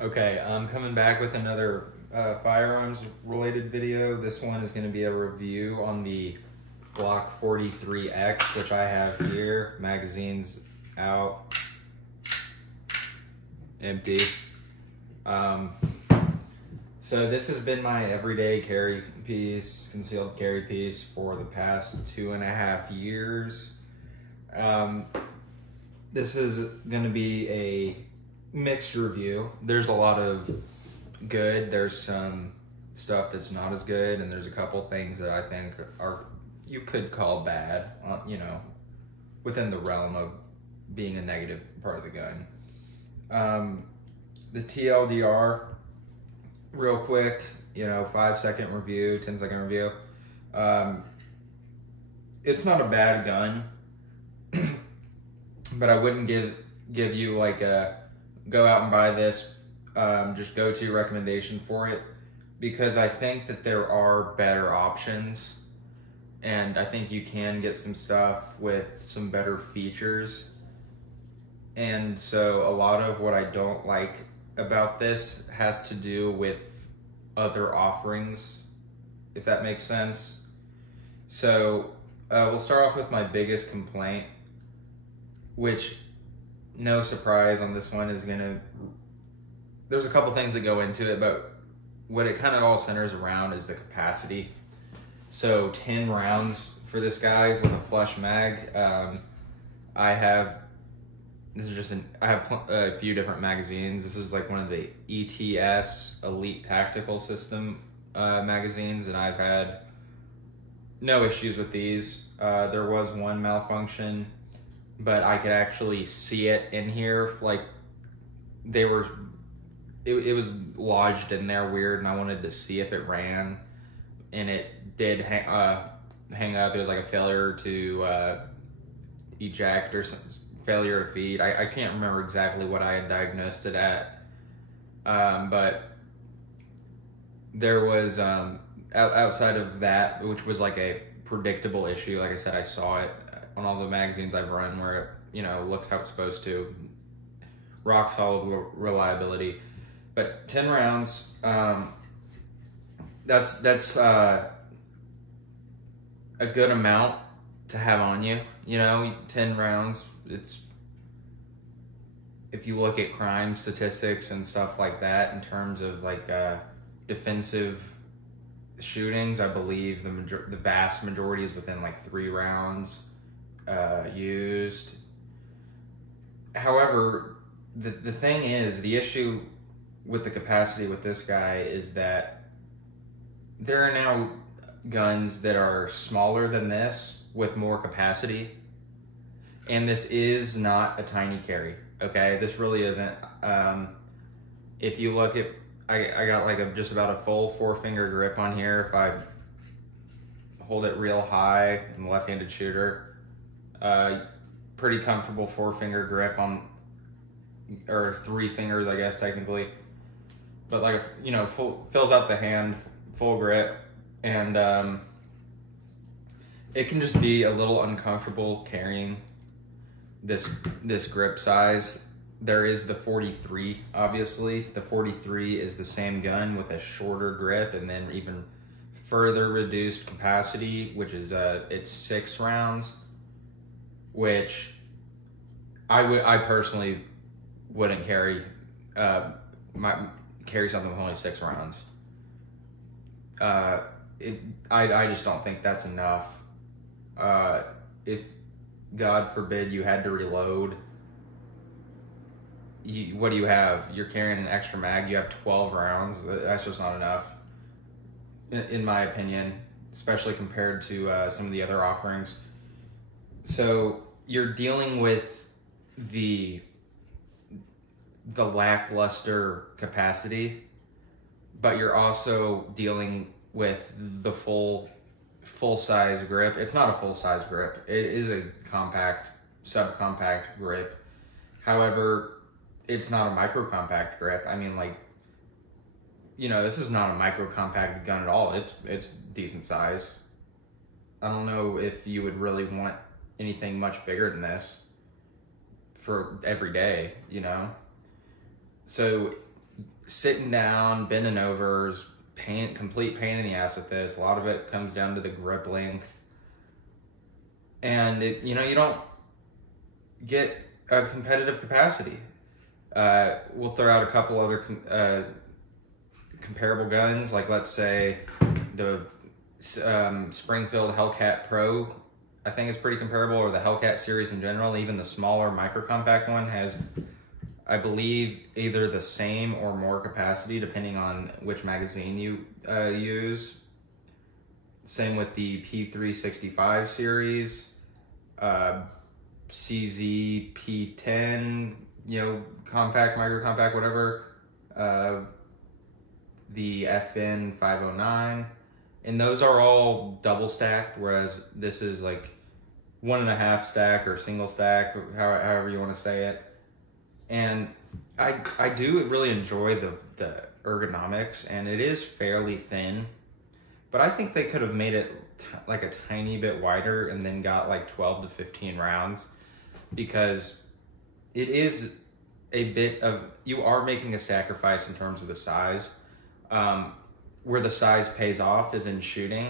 Okay, I'm coming back with another firearms related video. This one is going to be a review on the Glock 43x, which I have here. Magazine's out, empty. So this has been my everyday carry piece, concealed carry piece for the past 2.5 years. This is going to be a mixed review. There's a lot of good, there's some stuff that's not as good, and there's a couple things that I think are, you could call bad, you know, within the realm of being a negative part of the gun. The TLDR, real quick, you know, 5-second review, 10-second review. It's not a bad gun, but I wouldn't give you like a go out and buy this, just go-to recommendation for it, because I think that there are better options, and I think you can get some stuff with some better features. And so a lot of what I don't like about this has to do with other offerings, if that makes sense. So we'll start off with my biggest complaint, which, no surprise on this one, is there's a couple things that go into it, but what it kind of all centers around is the capacity. So 10 rounds for this guy with a flush mag. I have a few different magazines. This is like one of the ETS Elite Tactical System magazines, and I've had no issues with these. There was one malfunction, but I could actually see it in here. Like, it was lodged in there weird, and I wanted to see if it ran, and it did hang up. It was like a failure to eject or something. Failure to feed. I can't remember exactly what I had diagnosed it at, but there was outside of that, which was like a predictable issue. Like I said, I saw it on all the magazines I've run where it, you know, looks how it's supposed to, rock solid reliability. But 10 rounds, that's a good amount to have on you. You know, 10 rounds. It's, if you look at crime statistics and stuff like that, in terms of like defensive shootings, I believe the vast majority is within like 3 rounds used. However, the thing is, the issue with the capacity with this guy is that there are now guns that are smaller than this with more capacity. And this is not a tiny carry, okay? This really isn't. If you look at, I got like just about a full 4-finger grip on here. If I hold it real high, I'm a left-handed shooter. Pretty comfortable 4-finger grip on, or 3 fingers, I guess, technically. But like, you know, fills out the hand, full grip. And it can just be a little uncomfortable carrying this grip size. There is the 43, obviously. The 43 is the same gun with a shorter grip and then even further reduced capacity, which is it's 6 rounds, which I personally wouldn't carry something with only 6 rounds. I just don't think that's enough. If God forbid you had to reload, what do you have? You're carrying an extra mag. You have 12 rounds. That's just not enough, in my opinion, especially compared to some of the other offerings. So you're dealing with the lackluster capacity, but you're also dealing with the full-size grip. It's not a full-size grip. It is a compact, subcompact grip. However, it's not a micro-compact grip. I mean, like, you know, this is not a micro-compact gun at all. It's decent size. I don't know if you would really want anything much bigger than this for every day, you know? So sitting down, bending over, complete pain in the ass with this. A lot of it comes down to the grip length. And you don't get a competitive capacity. We'll throw out a couple other comparable guns, like let's say the Springfield Hellcat Pro, I think is pretty comparable, or the Hellcat series in general. Even the smaller micro compact one has, I believe, either the same or more capacity depending on which magazine you use. Same with the P365 series, CZ P10, compact, micro compact, whatever. The FN 509, and those are all double stacked, whereas this is like 1.5 stack or single stack, however you want to say it. And I do really enjoy the ergonomics, and it is fairly thin, but I think they could have made it like a tiny bit wider and then got like 12 to 15 rounds, because it is a bit of, you are making a sacrifice in terms of the size. Where the size pays off is in shooting.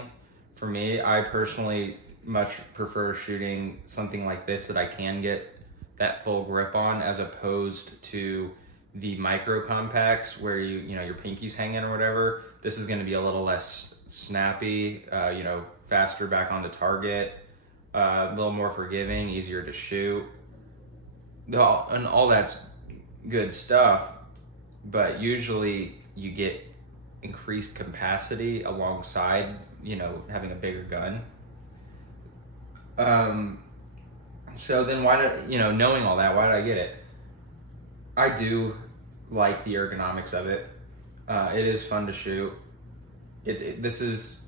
For me, I personally much prefer shooting something like this that I can get that full grip on, as opposed to the micro compacts where your pinky's hanging or whatever. This is going to be a little less snappy, faster back on the target, a little more forgiving, easier to shoot, and all that's good stuff. But usually you get increased capacity alongside, having a bigger gun. So then knowing all that, why did I get it? I do like the ergonomics of it. It is fun to shoot. This is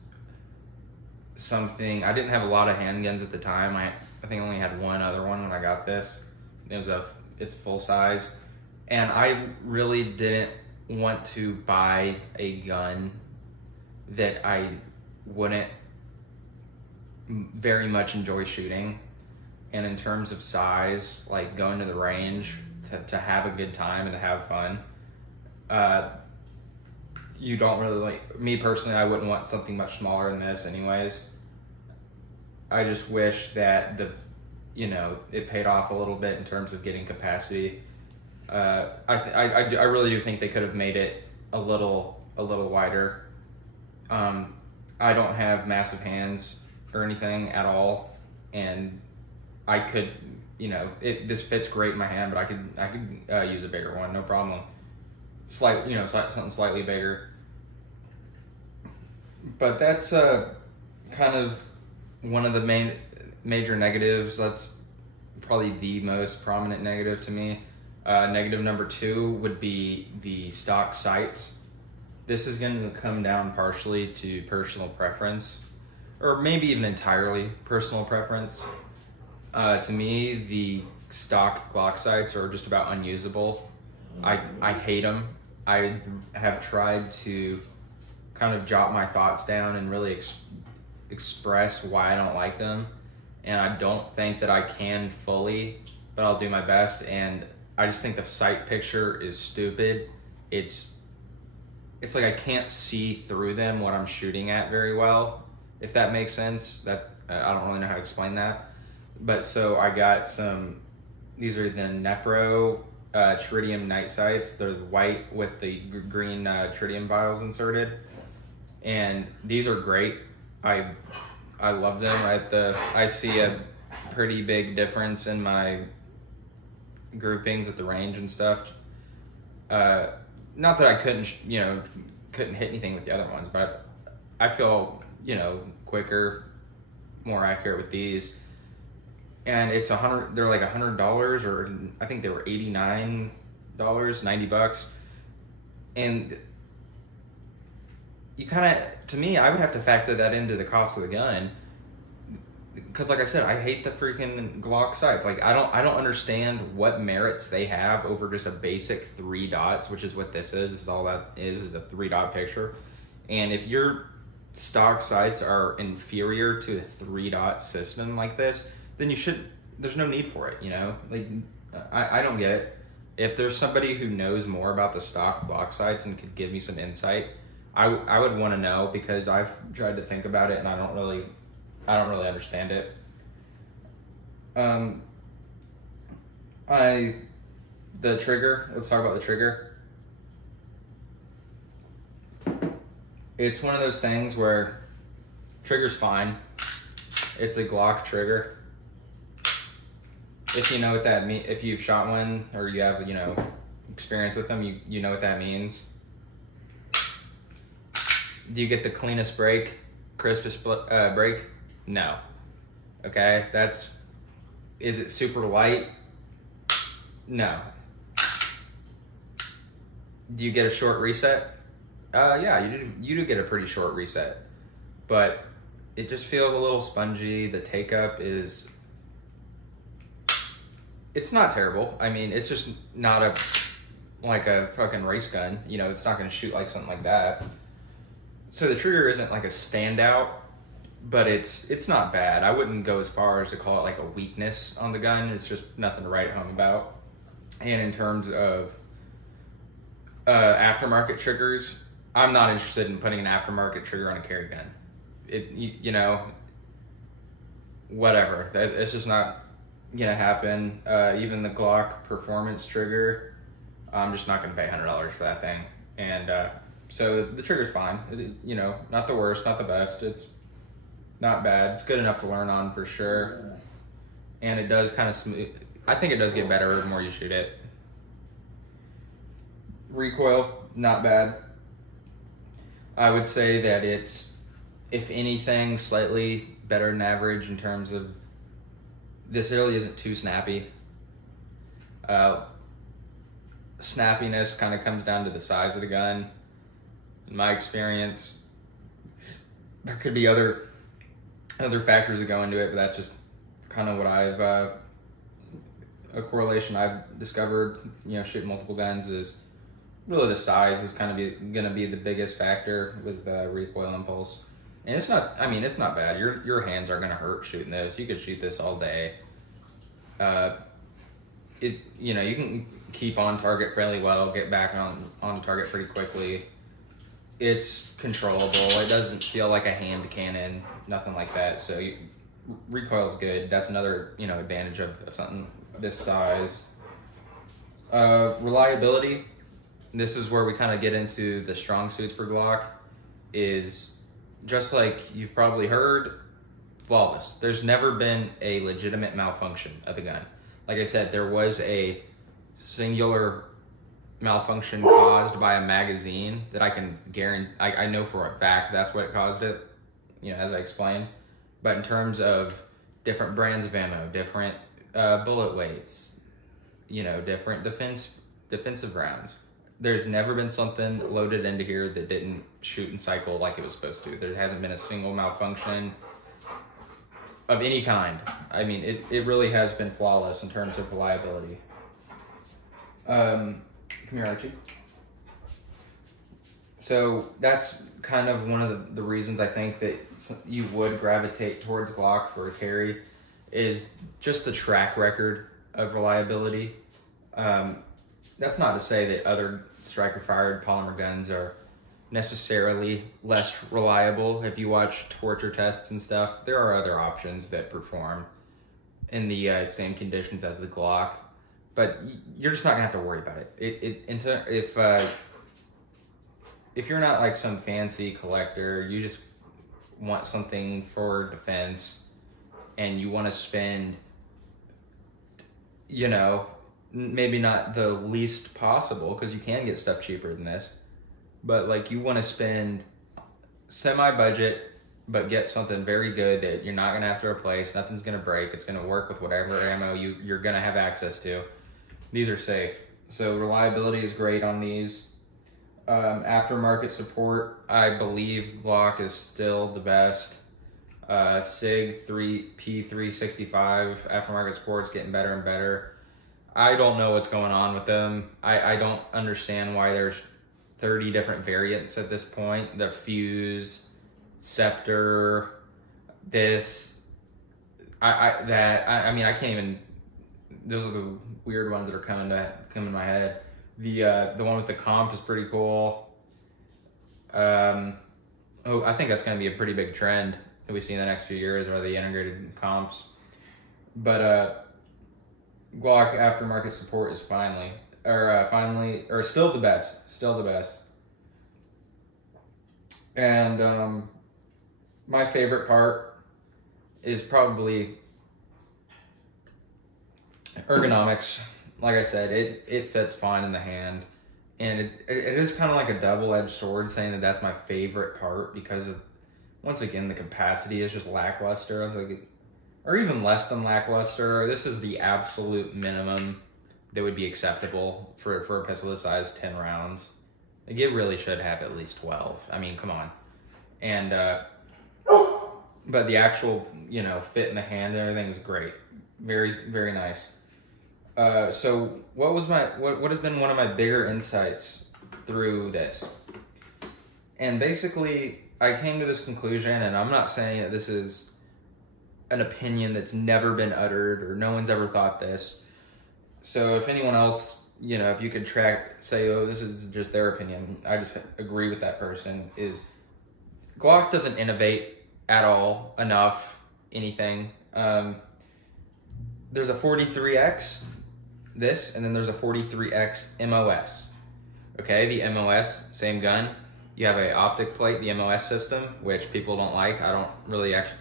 something, I didn't have a lot of handguns at the time. I think I only had one other one when I got this. It's full size. And I really didn't want to buy a gun that I wouldn't very much enjoy shooting. And in terms of size, like going to the range to have a good time and to have fun, you don't really like, me personally, I wouldn't want something much smaller than this anyways. I just wish that it paid off a little bit in terms of getting capacity. I really do think they could have made it a little wider. I don't have massive hands or anything at all, and I could, this fits great in my hand, but I could use a bigger one, no problem. Something slightly bigger. But that's kind of one of the major negatives. That's probably the most prominent negative to me. Negative number 2 would be the stock sights. This is going to come down partially to personal preference, or maybe even entirely personal preference. To me, the stock Glock sights are just about unusable. I hate them. I have tried to kind of jot my thoughts down and really express why I don't like them, and I don't think that I can fully, but I'll do my best. And I just think the sight picture is stupid. It's like I can't see through them what I'm shooting at very well, if that makes sense. That I don't really know how to explain that. But so I got these are the Nepro tritium night sights. They're white with the green tritium vials inserted, and these are great. I love them. I see a pretty big difference in my groupings at the range and stuff. Not that I couldn't hit anything with the other ones, but I feel quicker, more accurate with these. And it's they're like $100, or I think they were $89, $90, and you kind of, to me, I would have to factor that into the cost of the gun, because like I said, I hate the freaking Glock sights. Like I don't understand what merits they have over just a basic 3 dots, which is what this is. This is all that is a 3-dot picture. And if your stock sights are inferior to a 3-dot system like this, then there's no need for it, Like, I don't get it. If there's somebody who knows more about the stock Glock sights and could give me some insight, I would want to know, because I've tried to think about it and I don't really understand it. The trigger. Let's talk about the trigger. It's one of those things where trigger's fine. It's a Glock trigger. If you know what that means, if you've shot one or you have, experience with them, you know what that means. Do you get the cleanest break, crispest break? No. Okay, is it super light? No. Do you get a short reset? Yeah, you do get a pretty short reset, but it just feels a little spongy. The take up it's not terrible. I mean, it's just not like a fucking race gun. It's not going to shoot like something like that. So the trigger isn't like a standout, but it's not bad. I wouldn't go as far as to call it like a weakness on the gun. It's just nothing to write home about. And in terms of aftermarket triggers, I'm not interested in putting an aftermarket trigger on a carry gun. Whatever. It's just not gonna happen. Even the Glock performance trigger, I'm just not gonna pay $100 for that thing. And so the trigger's fine. Not the worst, not the best. It's not bad. It's good enough to learn on for sure. And it does kind of smooth. I think it does get better the more you shoot it. Recoil, not bad. I would say that it's, if anything, slightly better than average in terms of this really isn't too snappy. Snappiness kind of comes down to the size of the gun. In my experience, there could be other factors that go into it, but that's just kind of what a correlation I've discovered, shooting multiple guns, is really the size is kind of going to be the biggest factor with recoil impulse. And it's not bad. Your hands are going to hurt shooting this. You could shoot this all day. You can keep on target fairly well, get back on target pretty quickly. It's controllable. It doesn't feel like a hand cannon, nothing like that. So recoil's good. That's another advantage of something this size. Reliability. This is where we kind of get into the strong suits for Glock. Is just like you've probably heard, flawless. There's never been a legitimate malfunction of the gun. Like I said, there was a singular malfunction caused by a magazine that I can guarantee. I know for a fact that's what caused it, as I explained. But in terms of different brands of ammo, different bullet weights, different defensive rounds, there's never been something loaded into here that didn't shoot and cycle like it was supposed to. There hasn't been a single malfunction of any kind. I mean, it really has been flawless in terms of reliability. Come here, Archie. So that's kind of one of the reasons I think that you would gravitate towards Glock for a carry, is just the track record of reliability. That's not to say that other striker-fired polymer guns are necessarily less reliable. If you watch torture tests and stuff, there are other options that perform in the same conditions as the Glock, but you're just not gonna have to worry about it. If you're not like some fancy collector, you just want something for defense, and you want to spend, maybe not the least possible, because you can get stuff cheaper than this, but like you want to spend semi-budget but get something very good that you're not going to have to replace, nothing's going to break, it's going to work with whatever ammo you're going to have access to. These are safe. So reliability is great on these. Aftermarket support, I believe Glock is still the best. SIG P365 aftermarket support's getting better and better. I don't know what's going on with them. I don't understand why there's 30 different variants at this point. The Fuse, Scepter, this, I can't even those are the weird ones that are coming to my head. The one with the comp is pretty cool. I think that's going to be a pretty big trend that we see in the next few years, are the integrated comps. But Glock aftermarket support is finally still the best. And my favorite part is probably ergonomics. Like I said, it fits fine in the hand. And it is kind of like a double-edged sword, saying that that's my favorite part, because of, once again, the capacity is just lackluster. Or even less than lackluster. This is the absolute minimum that would be acceptable for a pistol this size, 10 rounds. Like, it really should have at least 12. I mean, come on. And, but the actual, fit in the hand and everything is great. Very, very nice. So what has been one of my bigger insights through this? And basically, I came to this conclusion, and I'm not saying that this is an opinion that's never been uttered or no one's ever thought this. So if anyone else, if you could say, oh, this is just their opinion, I just agree with that person, is Glock doesn't innovate at all enough anything. There's a 43x, and then there's a 43x MOS. Okay, the MOS, same gun. You have a optic plate, the MOS system, which people don't like. I don't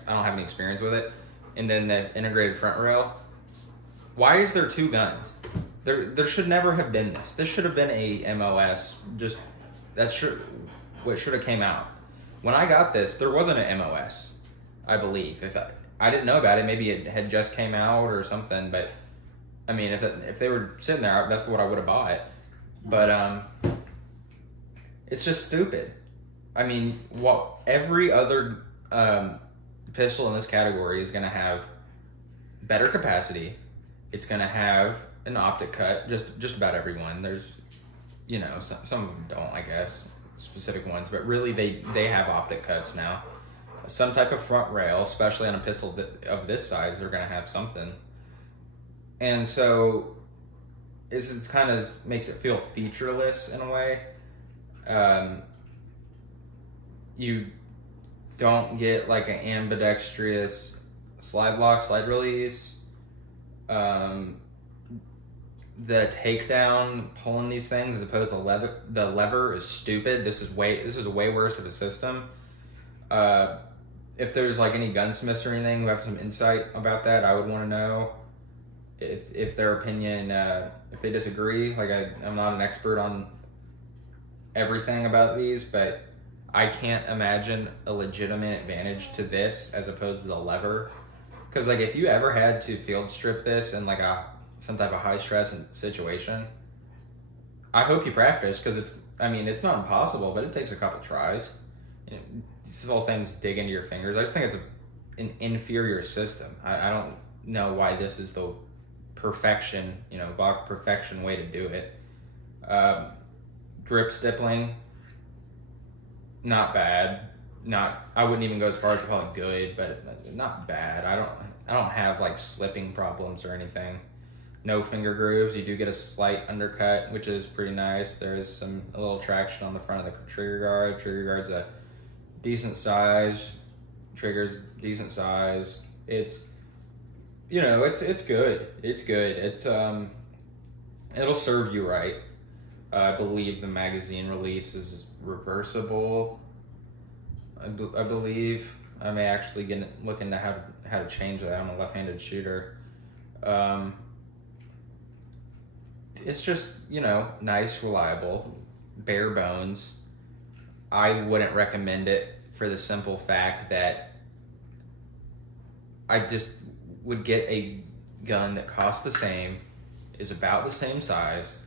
have any experience with it. And then the integrated front rail. Why is there two guns? There should never have been this. This should have been a MOS. What should have came out. When I got this, there wasn't an MOS, I believe. If I didn't know about it, maybe it had just came out or something. But I mean, if they were sitting there, that's what I would have bought. But it's just stupid. I mean, every other pistol in this category is going to have better capacity. It's going to have an optic cut. Just about everyone. There's, some of them don't, I guess, specific ones, but really they have optic cuts now. Some type of front rail, especially on a pistol of this size, they're going to have something. And so this is kind of makes it feel featureless in a way. You don't get like an ambidextrous slide lock, slide release. The takedown pulling these things as opposed to the lever is stupid. This is way worse of a system. If there's like any gunsmiths or anything who have some insight about that, I would want to know if their opinion, if they disagree. Like I'm not an expert on everything about these, but I can't imagine a legitimate advantage to this as opposed to the lever. Because like if you ever had to field strip this in like some type of high stress situation, I hope you practice, because it's not impossible, but it takes a couple tries. These whole things dig into your fingers. I just think it's an inferior system. I don't know why this is the perfection, Glock perfection way to do it. Grip stippling, not bad. I wouldn't even go as far as to call it good, but not bad. I don't have like slipping problems or anything. No finger grooves. You do get a slight undercut, which is pretty nice. There's a little traction on the front of the trigger guard. Trigger guard's a decent size. Trigger's decent size. It's it's good. It's good. It'll serve you right. I believe the magazine release reversible. I believe I may actually look into how to change that. I'm a left-handed shooter. It's just, nice, reliable, bare bones. I wouldn't recommend it for the simple fact that I just would get a gun that costs the same, is about the same size,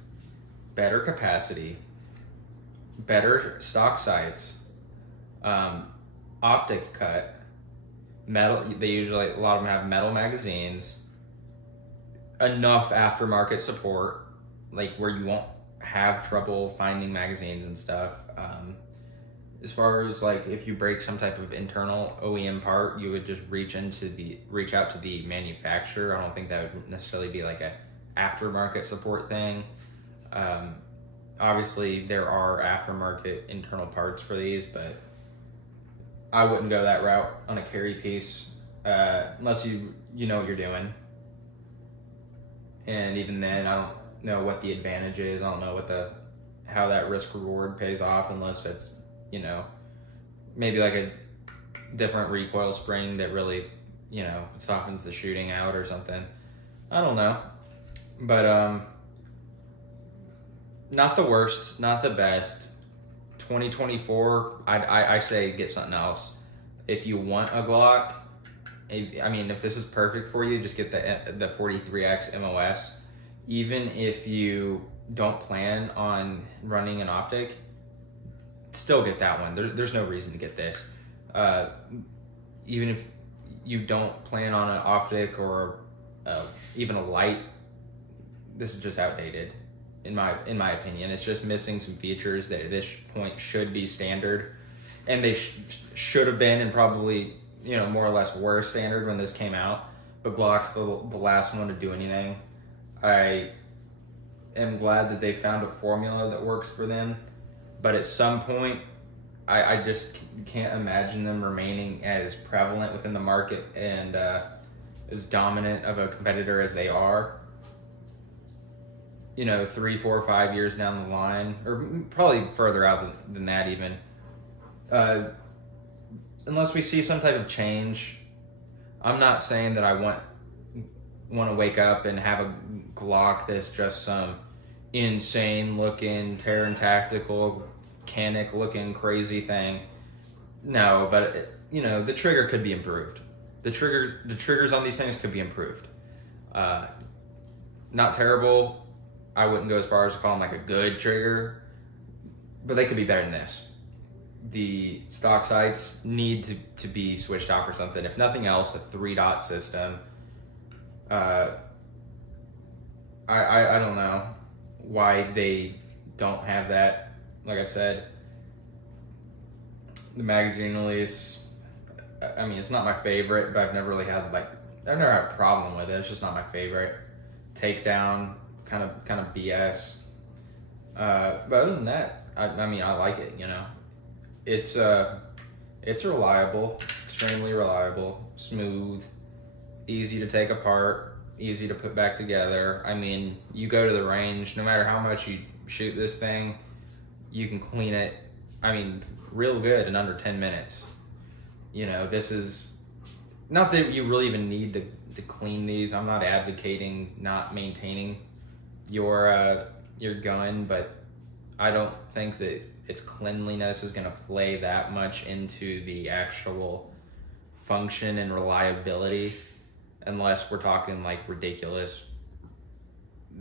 better capacity, better stock sights, optic cut, metal. A lot of them have metal magazines, enough aftermarket support, like where you won't have trouble finding magazines and stuff. As far as like if you break some type of internal OEM part, you would just reach out to the manufacturer. I don't think that would necessarily be like aftermarket support thing. Obviously, there are aftermarket internal parts for these, but I wouldn't go that route on a carry piece unless you know what you're doing. And even then, I don't know what the advantage is. I don't know how that risk reward pays off unless it's, you know, maybe like a different recoil spring that really, you know, softens the shooting out or something. I don't know. But not the worst, not the best. 2024, I say get something else. If you want a Glock, I mean, if this is perfect for you, just get the 43x MOS. Even if you don't plan on running an optic, still get that one. There's no reason to get this. Even if you don't plan on an optic or even a light, this is just outdated. In my opinion, it's just missing some features that at this point should be standard, and they should have been, and probably, you know, more or less were standard when this came out. But Glock's the last one to do anything. I am glad that they found a formula that works for them, but at some point, I just can't imagine them remaining as prevalent within the market and as dominant of a competitor as they are. You know, 3, 4, 5 years down the line, or probably further out than that even. Unless we see some type of change. I'm not saying that I want to wake up and have a Glock that's just some insane looking, Terran Tactical, Canic looking crazy thing. No, but you know, the trigger could be improved. The triggers on these things could be improved. Not terrible. I wouldn't go as far as to call them like a good trigger, but they could be better than this. The stock sights need to be switched out for something. If nothing else, a 3-dot system. I don't know why they don't have that. Like I've said, the magazine release, I mean, it's not my favorite, but I've never had a problem with it. It's just not my favorite. Takedown, kind of BS. But other than that, I mean, I like it, you know. It's reliable, extremely reliable, smooth, easy to take apart, easy to put back together. I mean, you go to the range, no matter how much you shoot this thing, you can clean it, I mean, real good in under 10 minutes. You know, this is, not that you really even need to clean these. I'm not advocating not maintaining your gun, but I don't think that its cleanliness is going to play that much into the actual function and reliability, unless we're talking like ridiculous,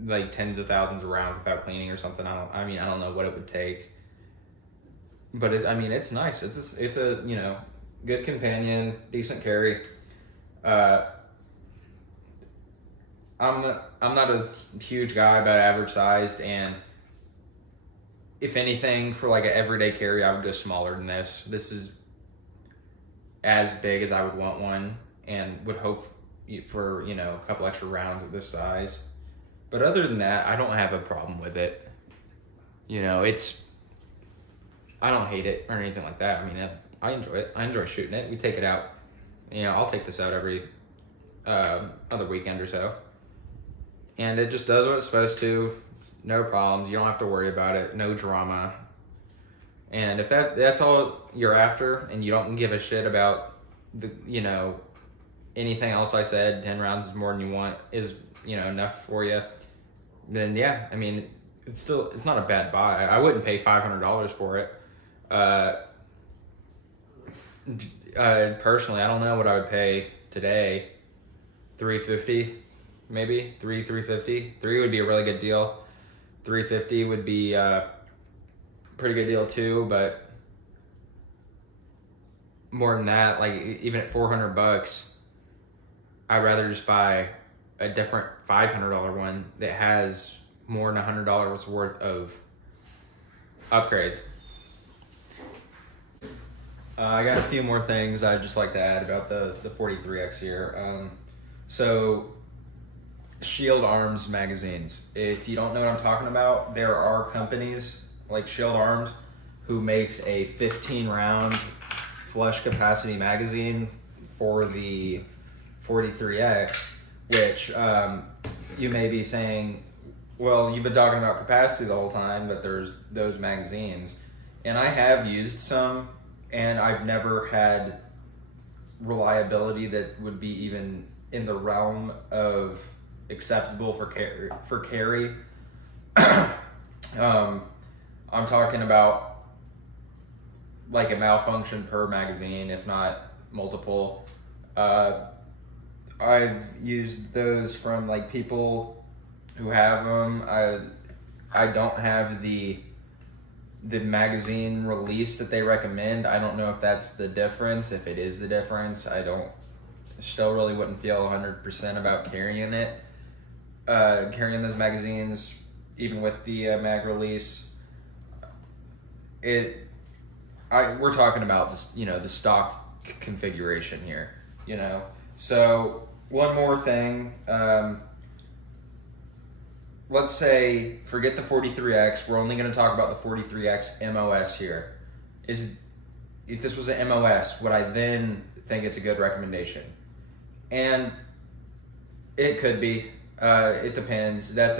like tens of thousands of rounds without cleaning or something. I don't know what it would take, but it's nice. It's a you know, good companion, decent carry. I'm not a huge guy about average sized, and if anything, for like an everyday carry, I would go smaller than this. This is as big as I would want one, and would hope for, you know, a couple extra rounds of this size. But other than that, I don't have a problem with it. You know, I don't hate it or anything like that. I mean, I enjoy it. I enjoy shooting it. We take it out. You know, I'll take this out every other weekend or so. And it just does what it's supposed to. No problems. You don't have to worry about it. No drama. And if that's all you're after, and you don't give a shit about anything else I said, 10 rounds is more than you want, is, you know, enough for you, then yeah, I mean, it's not a bad buy. I wouldn't pay $500 for it. Personally, I don't know what I would pay today. $350, maybe $350. $3 would be a really good deal. $350 would be a pretty good deal too, but more than that, like even at $400, I'd rather just buy a different $500 one that has more than $100 worth of upgrades. I got a few more things I'd just like to add about the 43x here. So Shield Arms magazines. If you don't know what I'm talking about, there are companies like Shield Arms who makes a 15 round flush capacity magazine for the 43x, which you may be saying, well, you've been talking about capacity the whole time, but there's those magazines. And I have used some, and I've never had reliability that would be even in the realm of acceptable for carry. I'm talking about like a malfunction per magazine, if not multiple. I've used those from like people who have them. I don't have the magazine release that they recommend. I don't know if that's the difference. If it is the difference, still really wouldn't feel 100% about carrying it. Carrying those magazines, even with the mag release. We're talking about this, the stock configuration here, So one more thing. Let's say, forget the 43x. We're only going to talk about the 43x MOS here. If this was an MOS, would I then think it's a good recommendation? And it could be. It depends. That's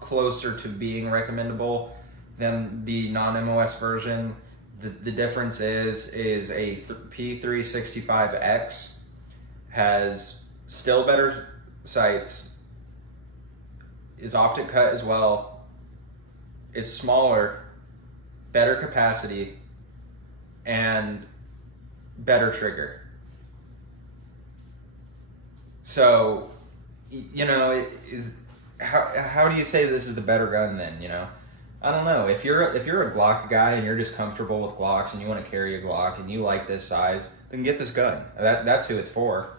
closer to being recommendable than the non-MOS version. The difference is a P365X has still better sights, is optic cut as well, is smaller, better capacity, and better trigger. So, how do you say this is the better gun then, I don't know. If you're a Glock guy and you're just comfortable with Glocks and you want to carry a Glock and you like this size, then get this gun. That's who it's for,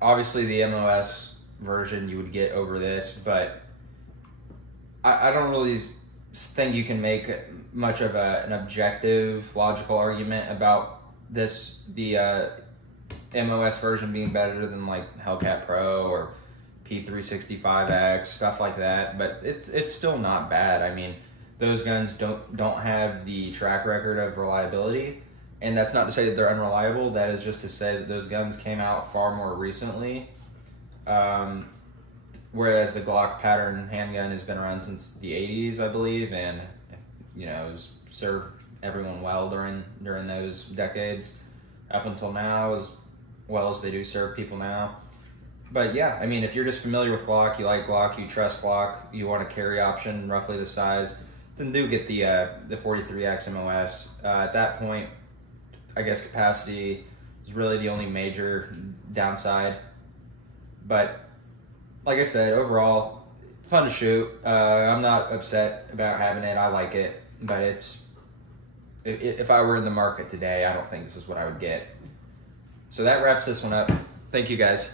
Obviously the MOS version you would get over this, but I don't really think you can make much of an objective, logical argument about the MOS version being better than like Hellcat Pro or P365X, stuff like that. But it's still not bad. I mean, those guns don't have the track record of reliability, and that's not to say that they're unreliable. That is just to say that those guns came out far more recently. Whereas the Glock pattern handgun has been around since the 80s, I believe, and it's served everyone well during those decades up until now, as well as they do serve people now. But yeah, I mean, if you're just familiar with Glock, you like Glock, you trust Glock, you want a carry option roughly the size, then do get the 43x MOS. At that point, I guess capacity is really the only major downside. But like I said, overall, fun to shoot. I'm not upset about having it. I like it, but if I were in the market today, I don't think this is what I would get. So that wraps this one up. Thank you, guys.